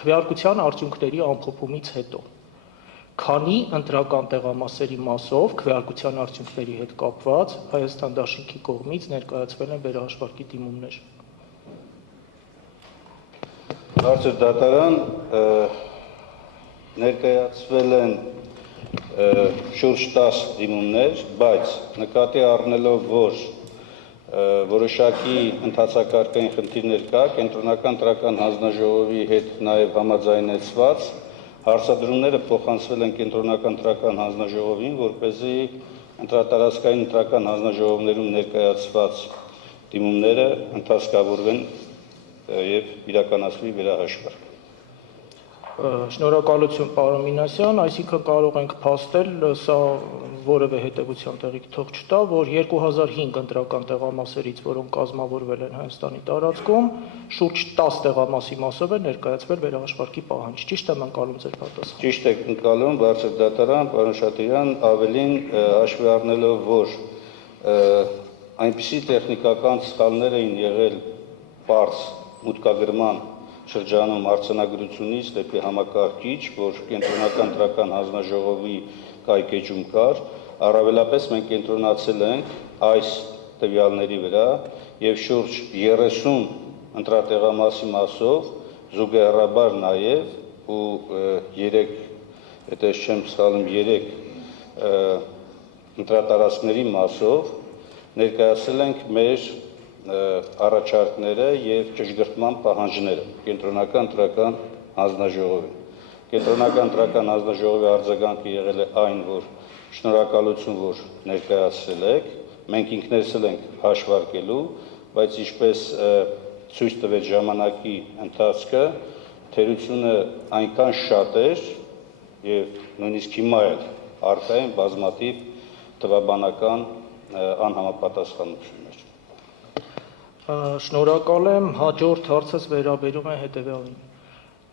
քվեարկության արդյունքների ամփոփումից հետո։ Քանի ընտրական տեղամասերի մասով քվեարկության արդյունքների հետ կապված Հայաստան Դաշինքի կողմից ներկայացվել են վերահաշվարկի դիմումներ։ Բարձր դատարան, ներկայացվել են շուրջ 10 դիմումներ, բայց նկատի առնելով, որ որոշակի ընթացակարգային խնդիրներ կա, Կենտրոնական ընտրական հանձնաժողովի հետ նաև համաձայնեցված հարցադրումները փոխանցվել են Կենտրոնական ընտրական հանձնաժողովին, որպեսզի ընտրատարածքային ընտրական հանձնաժողովներում ներկայացված դիմումները ընթացքավորվեն եւ իրականացվի վերահաշվարկ։ Շնորհակալություն, պարոն Մինասյան, այսինքն կարող ենք փաստել, սա որևէ հետևության տեղիք թող չտա, որ 2005 ընտրական տեղամասերից, որոնք կազմավորվել են Հայաստանի տարածքում, շուրջ 10 տեղամասի մասով է ներկայացվել վերահաշվարկի պահանջ։ Ճիշտ եմ ընկալում ձեր պատասխանը։ Ճիշտ եք ընկալում, բարձր դատարան, պարոն Շատիրյան, ավելին հաշվի առնելով, որ այնպիսի տեխնիկական սխալներ էին եղել պարզ մուտքագրման շրջանում արձանագրությունից դեպի համակարգիչ, որ Կենտրոնական ընտրական հանձնաժողովի կայքեջում կար, առավելապես մենք կենտրոնացել ենք այս տվյալների վրա եւ շուրջ 30 ընտրատեղամասի մասով զուգահեռաբար նաեւ ու 3, եթե չեմ սխալվում, 3 ընտրատարածքների մասով ներկայացել ենք մեր առաջարկները եւ ճշգրտման պահանջները Կենտրոնական ընտրական հանձնաժողովին։ Կենտրոնական ընտրական հանձնաժողովի արձագանքը եղել է այն, որ շնորհակալություն, որ ներկայացրել եք, մենք ինքներս ենք հաշվարկելու, բայց ինչպես ցույց տվեց ժամանակի ընթացքը, թերությունը այնքան շատ էր եւ նույնիսկ հիմա էլ առկա են բազմաթիվ տվաբանական անհամապատասխանություններ։ Շնորհակալ եմ, հաջորդ հարցս վերաբերում է հետևյալին։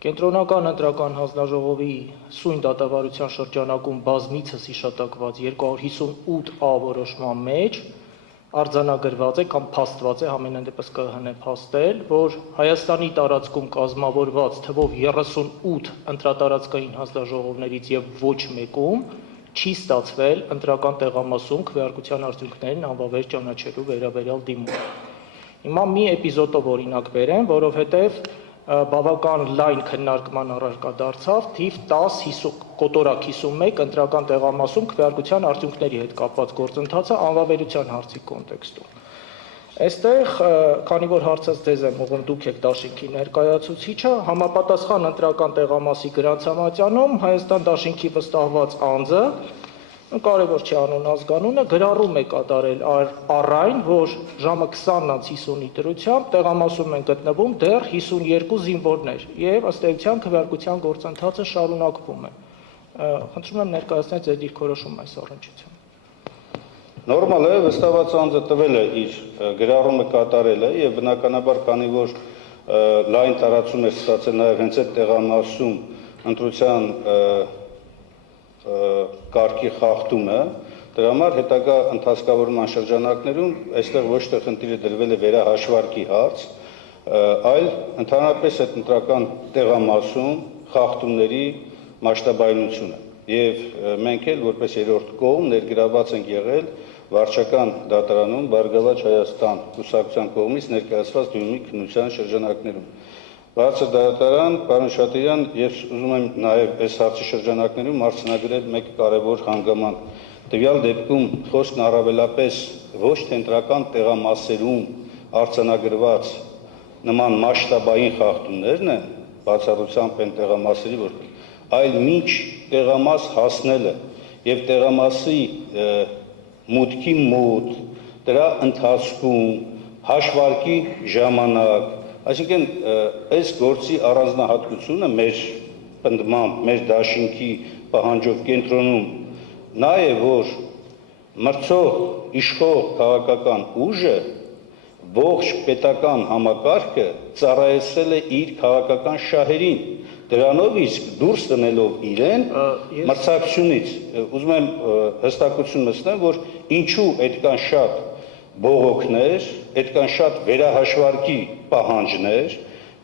Կենտրոնական ընտրական հանձնաժողովի սույն դատավարության շրջանակում բազմիցս հիշատակված 258A որոշման մեջ արձանագրված է կամ փաստված է, համենայն դեպս ԿՀՆ փաստել, որ Հայաստանի տարածքում կազմավորված թվով 38 ընտրատարածքային հանձնաժողովներից եւ ոչ մեկում չի ստացվել ընտրական տեղամասում քվեարկության արդյունքներին անվավեր ճանաչելու վերաբերյալ դիմում։ Հիմա մի էպիզոդով օրինակ բերեմ, որովհետև բավական լայն քննարկման առարկա դարձավ թիվ 10 կոտորակ 51 ընտրական տեղամասում քվեարկության արդյունքների հետ կապված գործընթացը անվավերության հարցի կոնտեքստում։ Այստեղ, քանի որ հարցս ձեզ եմ ուղղում, դուք եք Դաշինքի ներկայացուցիչը, համապատասխան ընտրական տեղամասի գրանցամատյանում Հայաստան Դաշինքի վստահված անձը, կարևոր չի անուն ազգանունը, գրառում է կատարել առ որ ժամը 20:50-ի դրությամբ տեղամասում են գտնվում դեռ 52 զինվորներ եւ ըստ էության քվեարկության գործընթացը շարունակվում է։ Խնդրում եմ ներկայացնել ձեր դիրքորոշումը այս առնչությամբ։ Նորմալ է, վստահված անձը տվել է իր գրառումը կատարել է եւ բնականաբար, քանի որ լայն տարածում է ստացել նաեւ հենց այդ տեղամասում ընտրության կարգի խախտումը, դրա համար հետագա ընթացքավորման շրջանակներում այստեղ ոչ թե խնդիրը դրվել է վերահաշվարկի հարց, այլ ընդհանրապես այդ ընտրական տեղամասում խախտումների մասշտաբայնությունը։ Եվ մենք էլ որպես երրորդ կողմ ներգրաված ենք եղել վարչական դատարանում Բարգավաճ Հայաստան կուսակցության կողմից ներկայացված դիմումի քննության շրջանակներում։ Բարձր դատարան, պարոն Շատիրյան, ես ուզում եմ նաև այս հարցի շրջանակներում արձանագրել մեկ կարևոր հանգաման։ Տվյալ դեպքում խոսքն առավելապես ոչ թե ընտրական տեղամասերում արձանագրված նման մասշտաբային խախտումներն են, բացառությամբ այն տեղամասերի, որ այլ մինչ տեղամաս հասնելը եւ տեղամասի մուտքի մոտ, դրա ընթացքում, հաշվարկի ժամանակ, այսինքն այս գործի առանձնահատկությունը մեր պնդմամբ, մեր դաշինքի պահանջով կենտրոնում նա է, որ մրցող իշխող քաղաքական ուժը ողջ պետական համակարգը ծառայեցել է իր քաղաքական շահերին, դրանով իսկ դուրս տնելով իրեն մրցակցությունից, ուզում եմ հստակություն մտցնեմ, որ ինչու այդքան շատ բողոքներ, այդքան շատ վերահաշվարկի պահանջներ,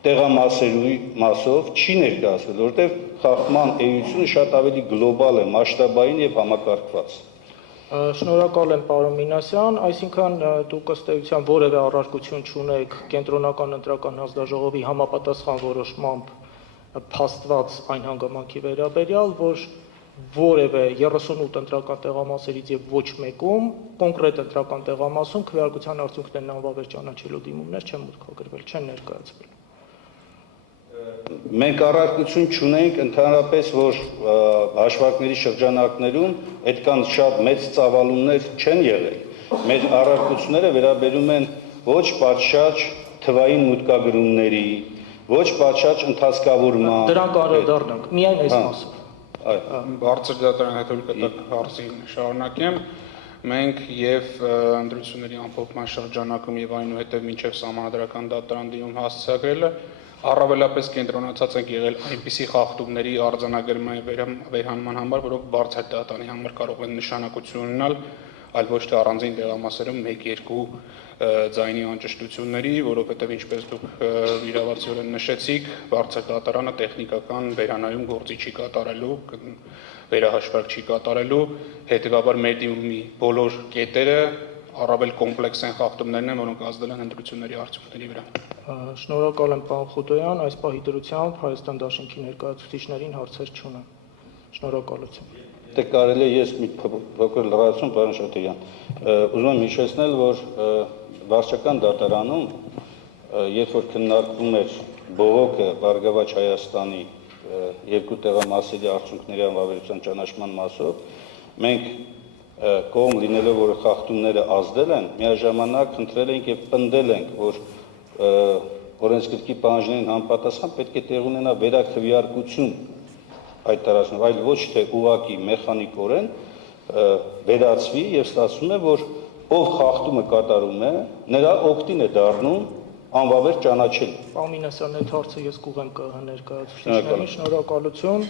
տեղամասերի մասով չի ներկայացվել, որովհետև խախտման էությունը շատ ավելի գլոբալ է, մասշտաբային եւ համակարգված։ Շնորհակալ եմ պարոն Մինասյան, այսինքն դուք ըստ էության որևէ առարկություն չունեք կենտրոնական ընտրական հանձնաժողովի համապատասխան որոշմամբ փաստված այն հանգամանքի վերաբերյալ, որ որևէ 38 ընտրական տեղամասերից եւ ոչ մեկում կոնկրետ ընտրական տեղամասում քվեարկության արդյունքներն անվավեր ճանաչելու դիմումներ չեն մուտքագրվել, չեն ներկայացվել։ Մենք առարկություն չունենք ընդհանրապես, որ հաշվարկների շրջանակներում այդքան շատ մեծ ծավալումներ չեն եղել։ Մեր առարկությունները վերաբերում են ոչ պատշաճ թվային մուտքագրումների, ոչ պատշաճ ընթացկավորման։ Դրան անդրադառնանք, միայն այս մասով։ Բարձր դատարան հետո հարցին շարունակեմ, մենք եւ ընտրությունների ամփոփման շրջանակում եւ այնուհետեւ մինչեւ սահմանադրական դատարան դիմում հասցեագրելը առավելապես կենտրոնացած են եղել այնպիսի խախտումների արձանագրման վերահանման համար, որոնք բարձր դատարանի համար կարող են նշանակություն ունենալ, այլ ոչ թե առանձին տեղամասերում 1-2 ձայնի անճշտությունների, որովհետև ինչպես դուք իրավացիորեն նշեցիք, բարձր դատարանը տեխնիկական վերանայում գործի չի կատարելու, վերահաշվարկ չի կատարելու, հետևաբար մեր դիմումի բոլոր կետերը առավել կոմպլեքս են խախտումներն են, որոնք ազդել են ընտրությունների արդյունքների վրա։ Շնորհակալ եմ պարոն Խուտոյան, այս պահի դրությամբ Հայաստան Դաշնքի ներկայացուցիչներին հարցեր չունեմ։ Շնորհակալություն։ Դե կարելի է ես մի փոքր լրացում, պարոն Շատերյան։ Ուզում եմ հիշեցնել, որ վարչական դատարանում, երբ որ քննարկվում էր բողոքը Բարգավաճ Հայաստանի երկու տեղամասերի արդյունքների անվավերության ճանաչման մասով, մենք կողմ լինելով, որ խախտումները ազդել են, միաժամանակ խնդրել ենք եւ պնդել ենք, որ օրենսգրքի պահանջներին համապատասխան պետք է տեղ ունենա վերաքվեարկություն այդ տարածքում, այլ ոչ թե ուղղակի մեխանիկորեն վերացվի եւ ստացվում է, որ ով խախտումը կատարում է, նրա օգտին է դառնում անվավեր ճանաչել։ Պարոն Մինասյան, այդ հարցը ես կուղեմ ԿՀ ներկայացուցիչներին, շնորհակալություն։